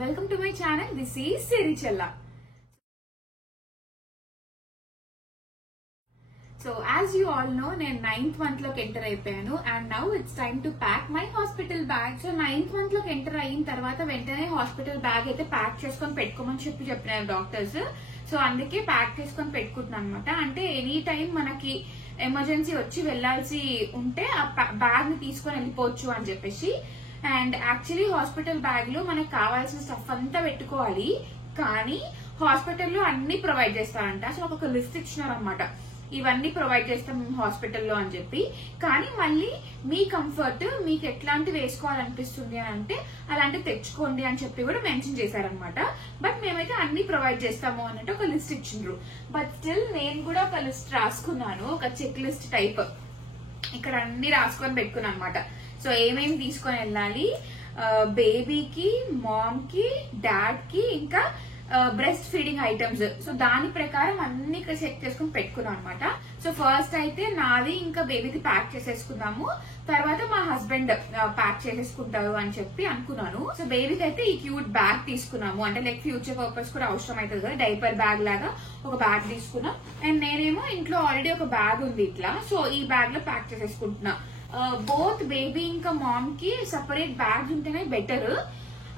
Welcome to my channel. This is Sirichella. So as you all know, నేను 9th month లోకి enter అయిపోయాను and now it's time to pack my hospital bag. So 9th month లోకి enter అయిన తర్వాత వెంటనే hospital bag అయితే pack చేసుకొని పెట్టుకోమని చెప్పినారు డాక్టర్స్. సో అందుకే ప్యాక్ చేసుకొని పెట్టుకుంటున్నాను అనమాట. అంటే ఎనీ టైం మనకి ఎమర్జెన్సీ వచ్చి వెళ్లాల్సి ఉంటే ఆ బ్యాగ్ ని తీసుకొని వెళ్ళిపోవచ్చు అని చెప్పేసి. అండ్ యాక్చువల్లీ హాస్పిటల్ బ్యాగ్ లో మనకు కావాల్సిన స్టఫ్ అంతా పెట్టుకోవాలి, కానీ హాస్పిటల్లో అన్ని ప్రొవైడ్ చేస్తారంట. సో ఒక లిస్ట్ ఇచ్చినారనమాట, ఇవన్నీ ప్రొవైడ్ చేస్తాం హాస్పిటల్లో అని చెప్పి. కానీ మళ్ళీ మీ కంఫర్ట్, మీకు ఎట్లాంటి వేసుకోవాలనిపిస్తుంది అని అంటే అలాంటివి తెచ్చుకోండి అని చెప్పి కూడా మెన్షన్ చేశారనమాట. బట్ మేమైతే అన్ని ప్రొవైడ్ చేస్తాము అన్నట్టు ఒక లిస్ట్ ఇచ్చిండ్రు. బట్ స్టిల్ నేను కూడా ఒక లిస్ట్ రాసుకున్నాను, ఒక చెక్ లిస్ట్ టైప్. ఇక్కడ అన్ని రాసుకొని పెట్టుకున్నాను అనమాట. సో ఏమేమి తీసుకొని వెళ్ళాలి, బేబీకి, మామ్ కి, డాడ్ కి, ఇంకా బ్రెస్ట్ ఫీడింగ్ ఐటమ్స్. సో దాని ప్రకారం అన్ని ఇక్కడ చెక్ చేసుకుని పెట్టుకున్నాం అనమాట. సో ఫస్ట్ అయితే నాది ఇంకా బేబీది ప్యాక్ చేసేసుకుందాము, తర్వాత మా హస్బెండ్ ప్యాక్ చేసేసుకుంటారు అని చెప్పి అనుకున్నాను. సో బేబీకి అయితే ఈ క్యూట్ బ్యాగ్ తీసుకున్నాము, అంటే లైక్ ఫ్యూచర్ పర్పస్ కూడా అవసరం అవుతుంది కదా, డైపర్ బ్యాగ్ లాగా ఒక బ్యాగ్ తీసుకున్నాం. అండ్ నేనేమో ఇంట్లో ఆల్రెడీ ఒక బ్యాగ్ ఉంది ఇట్లా, సో ఈ బ్యాగ్ లో ప్యాక్ చేసేసుకుంటున్నా. బోత్ బేబీ ఇంకా మామ్ కి సెపరేట్ బ్యాగ్స్ ఉంటేనే బెటర్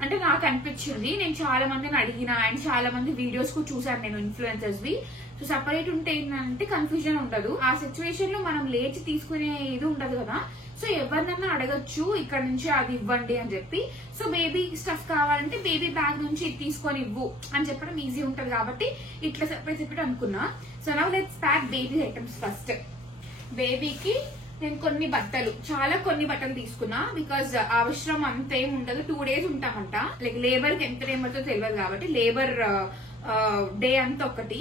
అంటే నాకు అనిపించింది. నేను చాలా మందిని అడిగిన అండ్ చాలా మంది వీడియోస్ కూడా చూసాను నేను, ఇన్ఫ్లుయెన్సర్స్ వి. సో సెపరేట్ ఉంటే ఏంటంటే కన్ఫ్యూజన్ ఉండదు, ఆ సిచ్యువేషన్ లో మనం లేచి తీసుకునే ఇది ఉండదు కదా. సో ఎవరినన్నా అడగచ్చు ఇక్కడ నుంచి అది ఇవ్వండి అని చెప్పి. సో బేబీ స్టఫ్ కావాలంటే బేబీ బ్యాగ్ నుంచి ఇది తీసుకొని ఇవ్వు అని చెప్పడం ఈజీ ఉంటది కాబట్టి ఇట్లా సెపరేట్ అనుకున్నా. So now let's pack baby items. First బేబీకి నేను కొన్ని బట్టలు తీసుకున్నా, బికాజ్ అవసరం అంతేం ఉండదు, 2 days ఉంటామంట. లైక్ లేబర్ కి ఎంత టైం పడుతుందో తెలియదు కాబట్టి లేబర్ డే అంతా ఒకటి,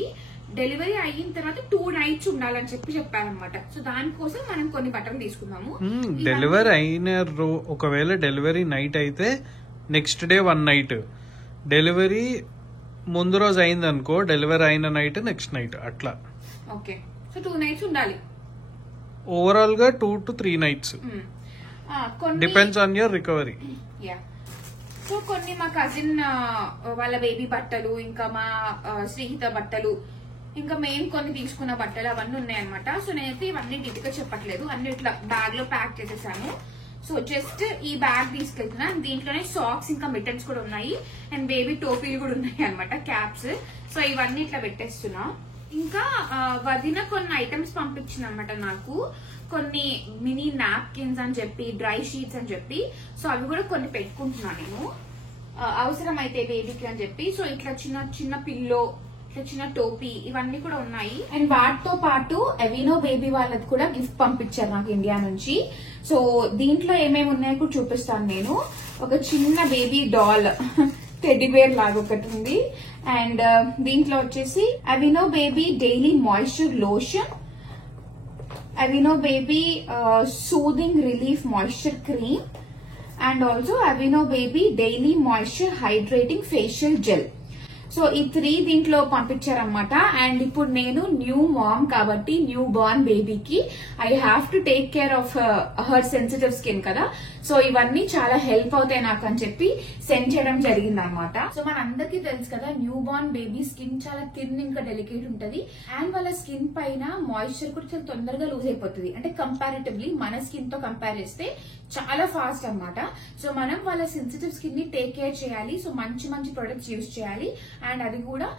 డెలివరీ అయిన తర్వాత 2 nights ఉండాలని చెప్పారనమాట. సో దానికోసం మనం కొన్ని బట్టలు తీసుకున్నాము. డెలివరీ అయిన ఒకవేళ డెలివరీ నైట్ అయితే నెక్స్ట్ డే 1 night, డెలివరీ ముందు రోజు అయింది అనుకో, డెలివరీ అయిన నైట్ నెక్స్ట్ నైట్ అట్లా. ఓకే, సో 2 nights ఉండాలి. ఓవరాల్ గా 2 to 3 nights depends on your recovery. So కొన్ని మా కజిన్ వాళ్ళ బేబీ బట్టలు, ఇంకా మా శ్రీహిత బట్టలు, ఇంకా మేము కొన్ని తీసుకున్న బట్టలు అవన్నీ ఉన్నాయన్నమాట. సో నేనైతే ఇవన్నీ డీటెయిల్గా చెప్పట్లేదు, అన్ని ఇట్లా బ్యాగ్ లో ప్యాక్ చేసేసాను. సో జస్ట్ ఈ బ్యాగ్ తీసుకెళ్తున్నా, దీంట్లోనే సాక్స్ ఇంకా మిటన్స్ కూడా ఉన్నాయి అండ్ బేబీ టోపీలు కూడా ఉన్నాయి అనమాట, క్యాప్స్. సో ఇవన్నీ ఇట్లా పెట్టేస్తున్నా. ఇంకా వదిన కొన్ని ఐటమ్స్ పంపించింది అనమాట నాకు, కొన్ని మినీ నాప్కిన్స్ అని చెప్పి, డ్రై షీట్స్ అని చెప్పి. సో అవి కూడా కొన్ని పెట్టుకుంటున్నా నేను, అవసరం అయితే బేబీకి అని చెప్పి. సో ఇట్లా చిన్న పిల్లో, ఇట్లా చిన్న టోపీ, ఇవన్నీ కూడా ఉన్నాయి. అండ్ వాటితో పాటు ఎవీనో బేబీ వాళ్ళది కూడా గిఫ్ట్ పంపించారు నాకు ఇండియా నుంచి. సో దీంట్లో ఏమేమి ఉన్నాయో కూడా చూపిస్తాను నేను. ఒక చిన్న బేబీ డాల్, టెడ్డీ బేర్ లాగా ఒకటి ఉంది. అండ్ దీంట్లో వచ్చేసి Aveeno baby daily moisture lotion, Aveeno baby soothing relief moisture cream, and also Aveeno baby daily moisture hydrating facial gel. So ఈ 3 దీంట్లో పంపించారనమాట. అండ్ ఇప్పుడు నేను న్యూ మామ్ కాబట్టి న్యూ బోర్న్ బేబీకి I have to take care of her sensitive skin కదా. So ఇవన్నీ చాలా హెల్ప్ అవుతాయి నాకు అని చెప్పి సెండ్ చేయడం జరిగింది అనమాట. సో మనందరికీ తెలుసు కదా, న్యూ బోర్న్ బేబీ స్కిన్ చాలా థిన్ ఇంకా డెలికేట్ ఉంటది. అండ్ వాళ్ళ స్కిన్ పైన మాయిశ్చర్ కూడా చాలా తొందరగా లూజ్ అయిపోతుంది, అంటే కంపారిటివ్లీ మన స్కిన్ తో కంపేర్ చేస్తే చాలా ఫాస్ట్ అనమాట. సో మనం వాళ్ళ సెన్సిటివ్ స్కిన్ ని టేక్ కేర్ చేయాలి. సో మంచి ప్రొడక్ట్స్ యూజ్ చేయాలి, అండ్ అది కూడా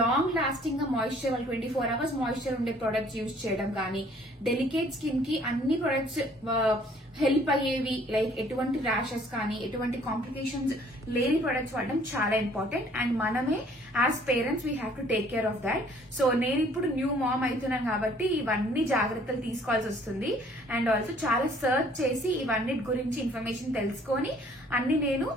లాంగ్ లాస్టింగ్ గా మాయిశ్చర్, వాళ్ళు 24 hours మాయిశ్చర్ ఉండే ప్రొడక్ట్స్ యూజ్ చేయడం కానీ, డెలికేట్ స్కిన్ కి అన్ని ప్రొడక్ట్స్ హెల్ప్ అయ్యేవి, లైక్ ఎటువంటి ర్యాషెస్ కానీ ఎటువంటి కాంప్లికేషన్స్ లేని ప్రొడక్ట్స్ వాడడం చాలా ఇంపార్టెంట్. అండ్ మనమే as parents we have to take care of that. So నేను ఇప్పుడు న్యూ మామ్ అవుతున్నాను కాబట్టి ఇవన్నీ జాగ్రత్తలు తీసుకోవాల్సి వస్తుంది. అండ్ ఆల్సో చాలా సర్చ్ చేసి ఇవన్నీ గురించి ఇన్ఫర్మేషన్ తెలుసుకొని అన్ని నేను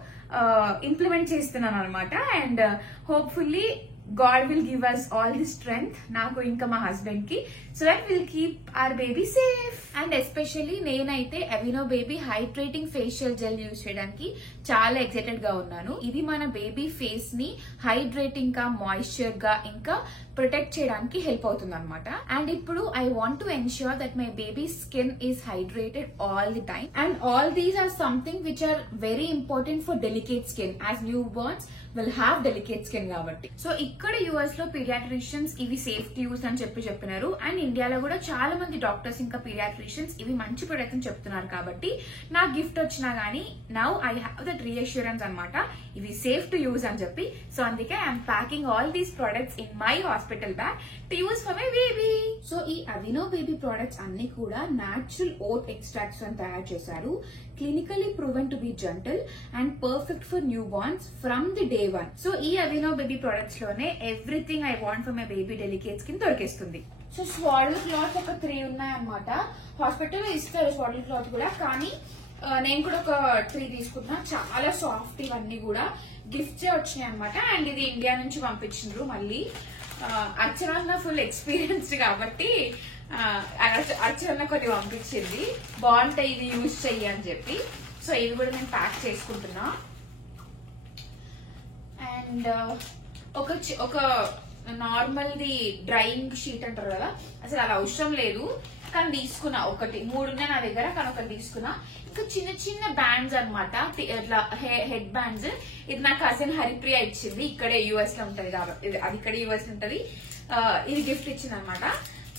ఇంప్లిమెంట్ చేస్తున్నాను అనమాట. And hopefully God will give us all the strength, నాకు ఇంకా మా హస్బెండ్ కి, so that will keep our baby safe. And especially నేనైతే Aveeno baby hydrating facial gel use చేయడానికి చాలా ఎక్సైటెడ్ గా ఉన్నాను. ఇది మన బేబీ ఫేస్ ని హైడ్రేటింగ్ గా, మాయిశ్చర్ గా, ఇంకా ప్రొటెక్ట్ చేయడానికి హెల్ప్ అవుతుంది అనమాట. అండ్ ఇప్పుడు I want to ensure that my baby skin is hydrated all the time. And all these are something which are very important for delicate skin, as new borns will have delicate skin కాబట్టి. So ఇక్కడ US లో paediatricians ఇవి safety use అని చెప్పినారు. And ఇండియాలో కూడా చాలా మంది డాక్టర్స్ ఇంకా పీడియాట్రిషియన్స్ ఇవి మంచి ప్రొడక్ట్ అని చెప్తున్నారు. కాబట్టి నా గిఫ్ట్ వచ్చినా గానీ now I have that reassurance అనమాట, ఇవి సేఫ్ టు యూజ్ అని చెప్పి. సో అందుకే I'm packing all these products in my hospital bag to use for my baby. So ఈ అవినో బేబీ ప్రొడక్ట్స్ అన్ని కూడా న్యాచురల్ ఓట్ ఎక్స్ట్రాక్ట్స్ అని తయారు చేశారు, clinically proven to be gentle and perfect for newborns from the day one. So ఈ Aveeno baby products లోనే everything I want for my baby delicate skin దొరికేస్తుంది. So swaddle cloth ఒక 3 ఉన్నాయన్నమాట. హాస్పిటల్లో ఇస్తారు స్వాడల్ క్లాత్ కూడా, కానీ నేను కూడా ఒక 3 తీసుకున్నా. చాలా సాఫ్ట్ ఇవన్నీ కూడా గిఫ్ట్స్ వచ్చినాయి అనమాట. అండ్ ఇది ఇండియా నుంచి పంపించిండ్రు. మళ్ళీ అర్చన ఫుల్ ఎక్స్పీరియన్స్డ్ కాబట్టి అర్చన కొన్ని పంపించింది, బాగుంటాయి ఇది యూజ్ చెయ్యి అని చెప్పి. సో ఇవి కూడా నేను ప్యాక్ చేసుకుంటున్నా. అండ్ ఒక నార్మల్ ది డ్రైయింగ్ షీట్ అంటారు కదా, అసలు అది అవసరం లేదు, కానీ తీసుకున్నా. 3 ఉన్నాయి నా దగ్గర, కానీ ఒకటి తీసుకున్నా. ఇంకా చిన్న చిన్న బ్యాండ్స్ అనమాట, ఇట్లా హెడ్ బ్యాండ్స్. ఇది నా కజిన్ హరిప్రియ ఇచ్చింది, ఇక్కడే యుఎస్ లో ఉంటది కాబట్టి, అది ఇక్కడ యుఎస్ లో ఉంటది. ఇది గిఫ్ట్ ఇచ్చింది అనమాట.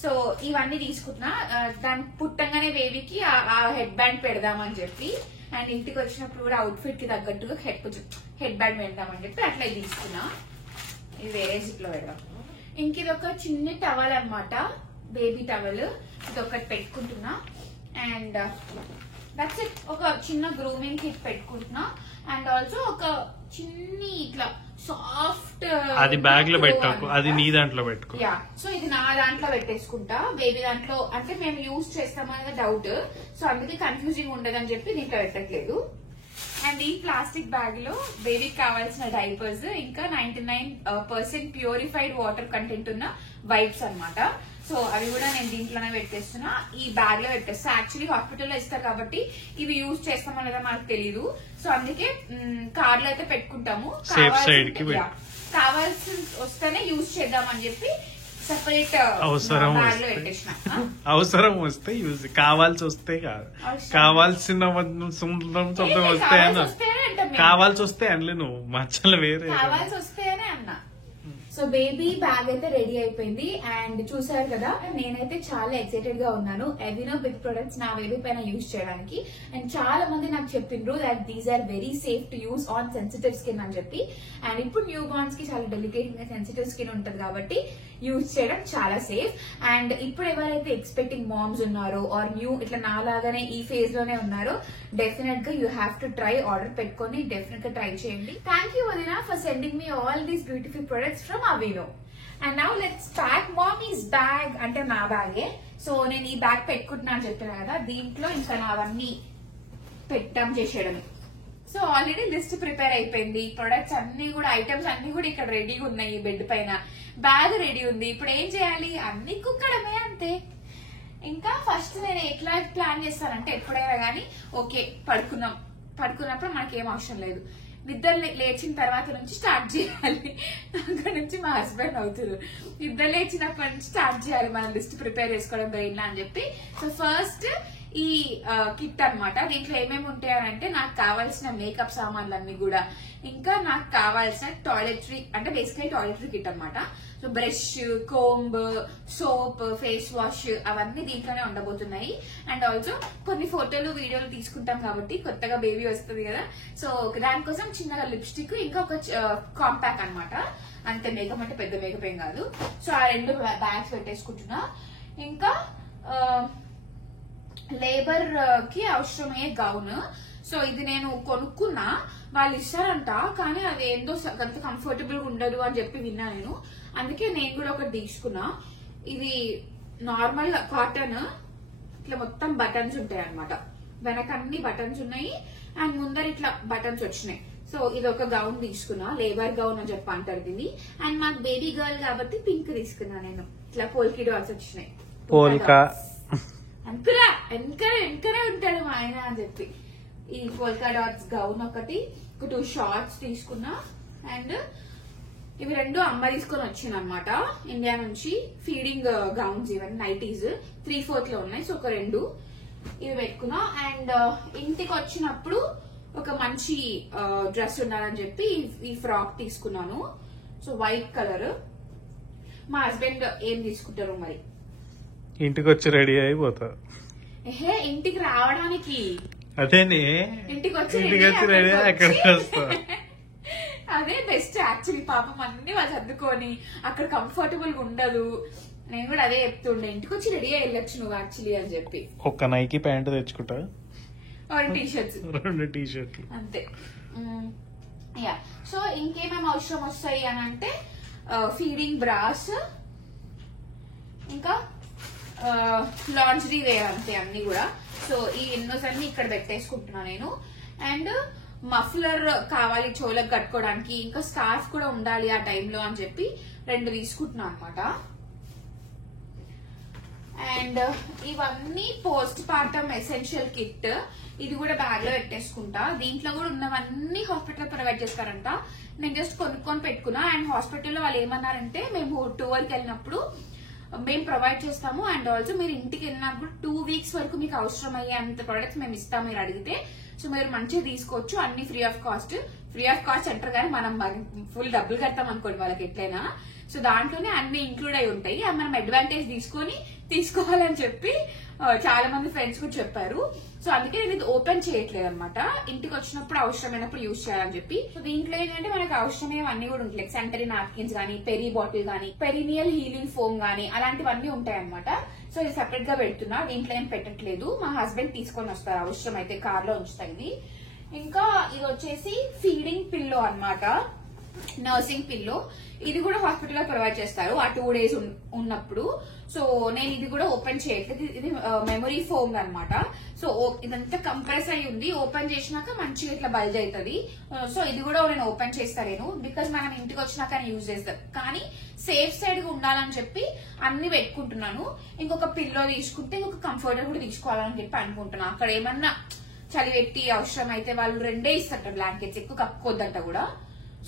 సో ఇవన్నీ తీసుకున్నా. దాని పుట్టంగానే బేబీకి ఆ హెడ్ బ్యాండ్ పెడదామని చెప్పి, అండ్ ఇంటికి వచ్చినప్పుడు కూడా అవుట్ఫిట్ కి తగ్గట్టుగా హెడ్ బ్యాండ్ పెడదామని చెప్పి అట్లా ఇది తీసుకున్నా. ఇది వేరే జిప్ లో పెడదాం. ఇంక ఇది ఒక చిన్న టవల్ అనమాట, బేబీ టవల్. ఇది ఒకటి పెట్టుకుంటున్నా. And that's it. ఒక చిన్న గ్రూమింగ్ కిట్ పెట్టుకుంటున్నా. అండ్ ఆల్సో ఒక చిన్ని ఇట్లా సాఫ్ట్, అది బ్యాగ్ లో పెట్టకు, అది నీ దాంట్లో పెట్టుకో. యా, సో ఇది నా దాంట్లో పెట్టేసుకుంటా. బేబీ దాంట్లో అంటే మేము యూజ్ చేస్తామనేది డౌట్, సో అందుకే కన్ఫ్యూజింగ్ ఉండదని చెప్పి దీంట్లో పెట్టట్లేదు. అండ్ ఈ ప్లాస్టిక్ బ్యాగ్ లో బేబీకి కావాల్సిన డైపర్స్, ఇంకా 99% ప్యూరిఫైడ్ వాటర్ కంటెంట్ ఉన్న వైప్స్ అన్నమాట. సో అవి కూడా నేను దీంట్లోనే పెట్టేస్తున్నా, ఈ బ్యాగ్ లో పెట్టేస్తా. యాక్చువల్లీ హాస్పిటల్లో ఇస్తారు కాబట్టి ఇవి యూజ్ చేస్తామో లేదా మనకు తెలీదు, సో అందుకే కార్ లో అయితే పెట్టుకుంటాము. కావాల్సి వస్తేనే యూజ్ చేద్దామని చెప్పి సెపరేట్ అవసరం వస్తే యూజ్, కావాల్సి వస్తే కాదు, కావాల్సిన వస్తే అన్న, కావాల్సి వస్తే అనలే నువ్వు మచ్చలు వేరే, కావాల్సి వస్తేనే అన్నా. సో బేబీ బ్యాగ్ అయితే రెడీ అయిపోయింది. అండ్ చూసారు కదా, నేనైతే చాలా ఎక్సైటెడ్ గా ఉన్నాను అవినో బేబీ ప్రొడక్ట్స్ నా బేబీ పైన యూజ్ చేయడానికి. అండ్ చాలా మంది నాకు చెప్పిండ్రు that these are very safe to use on sensitive skin అని చెప్పి. అండ్ ఇప్పుడు న్యూ బార్న్స్ కి చాలా డెలికేట్ సెన్సిటివ్ స్కిన్ ఉంటది కాబట్టి యూజ్ చేయడం చాలా సేఫ్. అండ్ ఇప్పుడు ఎవరైతే ఎక్స్పెక్టింగ్ మామ్స్ ఉన్నారో ఆర్ న్యూ ఇట్లా నాలాగానే ఈ ఫేజ్ లోనే ఉన్నారో, డెఫినెట్ గా you have to try. Order పెట్టుకొని డెఫినెట్ గా ట్రై చేయండి. థ్యాంక్ యూ వదినా for sending me all these beautiful products from Aveeno. And now let's pack mommy's bag, అంటే నా బ్యాగే. సో నేను ఈ బ్యాగ్ పెట్టుకుంటున్నా అని చెప్పినా కదా, దీంట్లో ఇంకా నావన్నీ పెట్టడం చేసేయడం. సో ఆల్రెడీ లిస్ట్ ప్రిపేర్ అయిపోయింది, ప్రొడక్ట్స్ అన్ని కూడా, ఐటమ్స్ అన్ని కూడా ఇక్కడ రెడీగా ఉన్నాయి. బెడ్ పైన బ్యాగ్ రెడీ ఉంది. ఇప్పుడు ఏం చేయాలి, అన్ని కుక్కడమే అంతే. ఇంకా ఫస్ట్ నేను ఎట్లా ప్లాన్ చేస్తానంటే, ఎప్పుడైనా గానీ ఓకే పడుకున్నప్పుడు మనకేం అవసరం లేదు, నిద్ర లేచిన తర్వాత నుంచి స్టార్ట్ చేయాలి. అక్కడ నుంచి మా హస్బెండ్ అవుతారు, నిద్ర లేచినప్పటి నుంచి స్టార్ట్ చేయాలి మనం లిస్ట్ ప్రిపేర్ చేసుకోవడం బ్రెయిన్ లో అని చెప్పి. సో ఫస్ట్ ఈ కిట్ అన్నమాట. దీంట్లో ఏమేమి ఉంటాయనంటే, నాకు కావాల్సిన మేకప్ సామాన్లన్నీ కూడా, ఇంకా నాకు కావాల్సిన టాయిలెటరీ, అంటే బేసికలీ టాయిలెటరీ కిట్ అన్నమాట. So brush, comb, soap, face wash అవన్నీ దీంట్లోనే ఉండబోతున్నాయి. అండ్ ఆల్సో కొన్ని ఫోటోలు, వీడియోలు తీసుకుంటాం కాబట్టి, కొత్తగా బేబీ వస్తుంది కదా, సో దానికోసం చిన్నగా లిప్స్టిక్, ఇంకా ఒక కాంపాక్ట్ అన్నమాట. అంతే, మేకప్ అంటే పెద్ద మేకప్ ఏం కాదు. సో ఆ 2 బ్యాగ్స్ పెట్టేసుకుంటున్నా. ఇంకా లేబర్ కి అవసరమయ్యే గౌన్. సో ఇది నేను కొనుక్కున్నా, వాళ్ళు ఇస్తారంట, కానీ అది ఏందో అంత కంఫర్టబుల్ గా ఉండదు అని చెప్పి విన్నా నేను. అందుకే నేను కూడా ఒకటి తీసుకున్నా. ఇది నార్మల్ కాటన్, ఇట్లా మొత్తం బటన్స్ ఉంటాయి అనమాట. వెనక అన్ని బటన్స్ ఉన్నాయి, అండ్ ముందర ఇట్లా బటన్స్ వచ్చినాయి. సో సో ఇది ఒక గౌన్ తీసుకున్నా, లేబర్ గౌన్ అని చెప్పి అంటారు దీన్ని. అండ్ మాకు బేబీ గర్ల్ కాబట్టి పింక్ తీసుకున్నా నేను. ఇట్లా పోల్కి డాట్స్ వచ్చినాయి. పోల్కా వెనకనే ఉంటాడు మా ఆయన అని చెప్పి ఈ పోల్కా డాట్స్ గౌన్ ఒకటి, 2 షార్ట్స్ తీసుకున్నా. అండ్ ఇవి 2 అమ్మ తీసుకొని వచ్చింది అనమాట ఇండియా నుంచి. ఫీడింగ్ గౌన్స్ ఇవన్నీ నైటీస్ 3/4 లో ఉన్నాయి. సో ఒక 2 ఇవి పెట్టుకున్నా. అండ్ ఇంటికి వచ్చినప్పుడు ఒక మంచి డ్రెస్ ఉండాలని చెప్పి ఈ ఫ్రాక్ తీసుకున్నాను. So white colour. మా హస్బెండ్ ఏం తీసుకుంటారు మరి. ఇంటికి వచ్చి రెడీ అయిపోతా. ఇంటికి రావడానికి అదేనే ఇంటికి వచ్చి రెడీ అక్కడికి వస్తా. అదే బెస్ట్ యాక్చువల్లీ. పాపం అన్ని వాళ్ళు చదువుకొని అక్కడ కంఫర్టబుల్ గా ఉండదు. నేను కూడా అదే చెప్తుండే, ఇంటికి వచ్చి రెడీ అయ్యి వెళ్ళొచ్చు నువ్వు యాక్చువల్లీ అని చెప్పి. ఒక్క నైకి ప్యాంట్ తెచ్చుకుంటా, 2 టీషర్ట్స్, 2 టీషర్ట్లు అంతే. యా. సో ఇంకేమేమి అవసరం వస్తాయి అని అంటే ఫీడింగ్ బ్రాస్, ఇంకా లాండ్రీ వేర్, అంతే అన్ని కూడా. సో ఈ ఎన్నోస్ అన్ని ఇక్కడ పెట్టేసుకుంటున్నా నేను. అండ్ మఫ్లర్ కావాలి చెవులకు కట్టుకోవడానికి, ఇంకా స్కార్ఫ్ కూడా ఉండాలి ఆ టైంలో అని చెప్పి 2 తీసుకుంటున్నా అనమాట. అండ్ ఇవన్నీ పోస్ట్ పార్టమ్ ఎసెన్షియల్ కిట్. ఇది కూడా బ్యాగ్ లో పెట్టేసుకుంటా. దీంట్లో కూడా ఉన్నవన్నీ హాస్పిటల్ ప్రొవైడ్ చేస్తారంట. నేను జస్ట్ కొనుక్కొని పెట్టుకున్నా. అండ్ హాస్పిటల్లో వాళ్ళు ఏమన్నారంటే, మేము టూర్కి వెళ్ళినప్పుడు మేము ప్రొవైడ్ చేస్తాము, అండ్ ఆల్సో మీరు ఇంటికి వెళ్ళినప్పుడు 2 వీక్స్ వరకు మీకు అవసరం అయ్యే అంత ప్రొడక్ట్స్ మేము ఇస్తాం మీరు అడిగితే. సో మీరు మంచిగా తీసుకోవచ్చు, అన్ని free of cost. Free of cost అంటారు కానీ మనం ఫుల్ డబ్బులు కడతాం అనుకోండి వాళ్ళకి ఎట్లయినా. సో దాంట్లోనే అన్ని ఇంక్లూడ్ అయి ఉంటాయి. మనం అడ్వాంటేజ్ తీసుకొని తీసుకోవాలని చెప్పి చాలా మంది ఫ్రెండ్స్ కూడా చెప్పారు. సో అందుకే నేను ఇది ఓపెన్ చేయట్లేదు అనమాట. ఇంటికి వచ్చినప్పుడు అవసరమైనప్పుడు యూజ్ చేయాలని చెప్పి. సో దీంట్లో ఏంటంటే మనకు అవసరమైనవి అన్ని కూడా ఉంటాయి. శానిటరీ నాప్కిన్స్ గానీ, పెరీ బాటిల్ గానీ, పెరినియల్ హీలింగ్ ఫోమ్ గానీ, అలాంటివన్నీ ఉంటాయి అనమాట. సో ఇది సెపరేట్ గా పెడుతున్నా, దీంట్లో ఏం పెట్టట్లేదు. మా హస్బెండ్ తీసుకొని వస్తారు అవసరం అయితే, కార్ లో ఉంచుతా ఇది. ఇంకా ఇది వచ్చేసి ఫీడింగ్ పిల్లో అన్నమాట, నర్సింగ్ పిల్లో. ఇది కూడా హాస్పిటల్ లో ప్రొవైడ్ చేస్తారు ఆ 2 days ఉన్నప్పుడు. సో నేను ఇది కూడా ఓపెన్ చేయట్లేదు. ఇది మెమరీ ఫోమ్ అన్నమాట. సో ఇదంతా కంప్రెస్ అయి ఉంది. ఓపెన్ చేసినాక మంచిగా ఇట్లా బల్జ్ అవుతుంది. సో ఇది కూడా నేను ఓపెన్ చేస్తాను, బికాస్ మనం ఇంటికి వచ్చినాక యూజ్ చేస్తాం. కానీ సేఫ్ సైడ్ గా ఉండాలని చెప్పి అన్ని పెట్టుకుంటున్నాను. ఇంకొక పిల్లో తీసుకుంటే ఇంకొక కంఫర్టర్ కూడా తీసుకోవాలని చెప్పి అనుకుంటున్నాను. అక్కడ ఏమన్నా చలి పెట్టి అవసరం అయితే వాళ్ళు 2 ఇస్తారు బ్లాంకెట్స్, ఎక్కువ కప్పుకోద్దంట కూడా.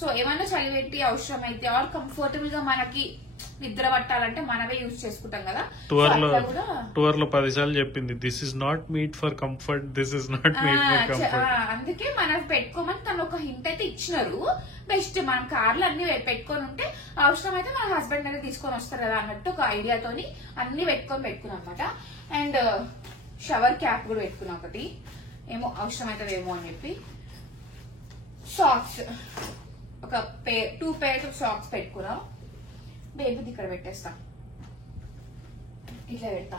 సో ఏమన్నా చలి పెట్టి అవసరం అయితే ఆర్ కంఫర్టబుల్ గా మనకి నిద్ర పట్టాలంటే మనమే యూజ్ చేసుకుంటాం కదా. టూర్ లో 10 సార్లు చెప్పింది, this is not meet for comfort, this is not meet for comfort. అందుకే మనం పెట్టుకోమని తను ఒక హింట్ అయితే ఇచ్చినారు. బెస్ట్ మనం కార్లు అన్ని పెట్టుకొని ఉంటే అవసరం అయితే మన హస్బెండ్ అనేది తీసుకొని వస్తారు కదా అన్నట్టు ఒక ఐడియాతోని అన్ని పెట్టుకున్నాం అనమాట. అండ్ షవర్ క్యాప్ కూడా పెట్టుకున్నా ఒకటి, ఏమో అవసరం అవుతుందేమో అని చెప్పి. సాక్స్ ఒక 2 pairs ఆఫ్ సాక్స్ పెట్టుకున్నా. బేబీది ఇక్కడ పెట్టేస్తా, ఇట్లా పెడతా.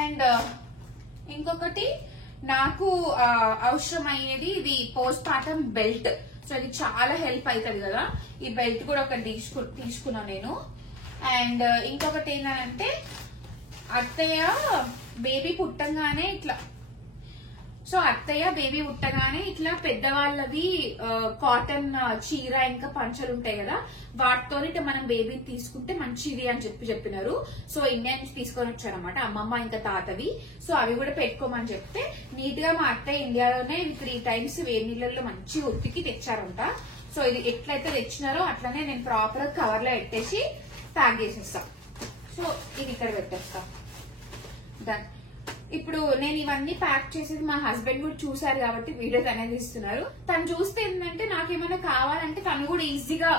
అండ్ ఇంకొకటి నాకు అవసరమయ్యేది ఇది పోస్ట్ పార్టమ్ బెల్ట్. సో ఇది చాలా హెల్ప్ అవుతుంది కదా. ఈ బెల్ట్ కూడా ఒకటి తీసుకున్నా నేను. అండ్ ఇంకొకటి ఏంటంటే అత్తయ్య బేబీ పుట్టంగానే ఇట్లా, సో అత్తయ్య బేబీ పుట్టగానే ఇట్లా పెద్దవాళ్ళది కాటన్ చీర ఇంకా పంచలు ఉంటాయి కదా, వాటితో మనం బేబీ తీసుకుంటే మంచిది అని చెప్పినారు. సో ఇండియా నుంచి తీసుకొని వచ్చారనమాట అమ్మమ్మ ఇంకా తాతవి. సో అవి కూడా పెట్టుకోమని చెప్తే నీట్ గా మా అత్తయ్య ఇండియాలోనే 3 times వేడి నీళ్ళల్లో మంచిగా ఉతికి తెచ్చారంట. సో ఇది ఎట్లయితే తెచ్చినారో అట్లనే నేను ప్రాపర్ కవర్ లో పెట్టేసి ప్యాక్ చేసేస్తా. సో ఇది ఇక్కడ పెట్టేస్తా. డన్. ఇప్పుడు నేను ఇవన్నీ ప్యాక్ చేసేది మా హస్బెండ్ కూడా చూసారు కాబట్టి వీడియోస్ అనేది ఇస్తున్నారు. తను చూస్తే ఏంటంటే నాకేమైనా కావాలంటే తను కూడా ఈజీగా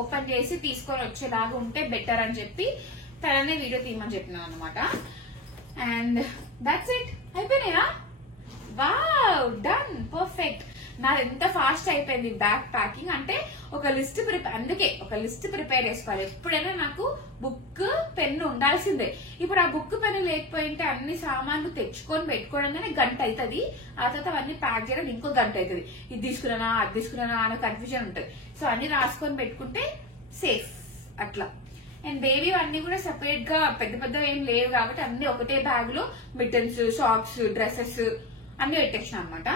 ఓపెన్ చేసి తీసుకొని వచ్చేలాగా ఉంటే బెటర్ అని చెప్పి తననే వీడియో తీయమని చెప్పినాను అనమాట. And that's it. అయిపోయినాయా? Wow, done, perfect. నాది ఎంత ఫాస్ట్ అయిపోయింది బ్యాగ్ ప్యాకింగ్. అంటే ఒక లిస్ట్ అందుకే ఒక లిస్ట్ ప్రిపేర్ చేసుకోవాలి. ఎప్పుడైనా నాకు బుక్ పెన్ను ఉండాల్సిందే. ఇప్పుడు ఆ బుక్ పెన్ను లేకపోయింటే అన్ని సామాన్లు తెచ్చుకొని పెట్టుకోవడంగానే గంట అవుతుంది. ఆ తర్వాత అవన్నీ ప్యాక్ చేయడం ఇంకో గంట అవుతుంది. ఇది తీసుకున్నానా అది తీసుకున్నానా అనే కన్ఫ్యూజన్ ఉంటుంది. సో అన్ని రాసుకొని పెట్టుకుంటే సేఫ్ అట్లా. అండ్ బేబీ అన్ని కూడా సెపరేట్ గా పెద్ద పెద్ద ఏం లేవు కాబట్టి అన్ని ఒకటే బ్యాగ్ లో మిటన్స్, సాక్స్, డ్రెస్సెస్ అన్ని పెట్టేసిన అనమాట.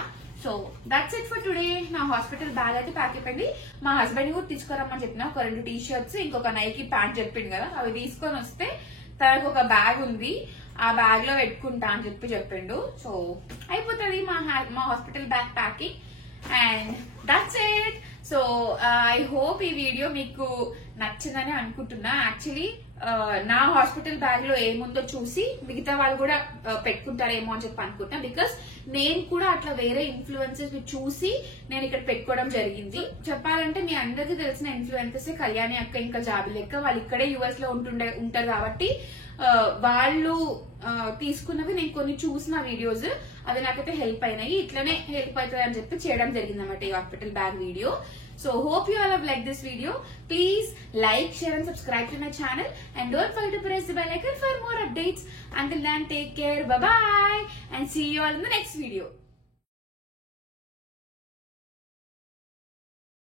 So that's it for today. నా హాస్పిటల్ బ్యాగ్ అయితే ప్యాక్ అయిపోయింది. మా హస్బెండ్ కూడా తీసుకురమ్మని చెప్పిన, ఒక 2 టీ-షర్ట్స్ ఇంకొక నైకీ ప్యాంట్ చెప్పింది కదా, అవి తీసుకొని వస్తే తనకు ఒక బ్యాగ్ ఉంది, ఆ బ్యాగ్ లో పెట్టుకుంటా అని చెప్పిండు. సో అయిపోతుంది మా hospital bag packing. And that's it. So I hope ఈ వీడియో మీకు నచ్చిందని అనుకుంటున్నా. యాక్చువల్లీ నా హాస్పిటల్ బ్యాగ్ లో ఏముందో చూసి మిగతా వాళ్ళు కూడా పెట్టుకుంటారేమో అని చెప్పి అనుకుంటున్నా. బికాస్ నేను కూడా అట్లా వేరే ఇన్ఫ్లుయెన్సర్స్ చూసి నేను ఇక్కడ పెట్టుకోవడం జరిగింది. చెప్పాలంటే మీ అందరికీ తెలిసిన ఇన్ఫ్లుయెన్సర్స్ కళ్యాణి అక్క ఇంకా జాబిలి అక్క, వాళ్ళు ఇక్కడే యుఎస్ లో ఉంటారు కాబట్టి వాళ్ళు తీసుకున్నవి నేను కొన్ని చూసిన వీడియోస్, అవి నాకైతే హెల్ప్ అయినాయి. ఇట్లనే హెల్ప్ అవుతుంది అని చెప్పి చేయడం జరిగింది అన్నమాట ఈ hospital bag video. So hope you all have liked this video. Please like, share and subscribe to my channel, and don't forget to press the bell icon for more updates. Until then, take care, bye bye, and see you all in the next video.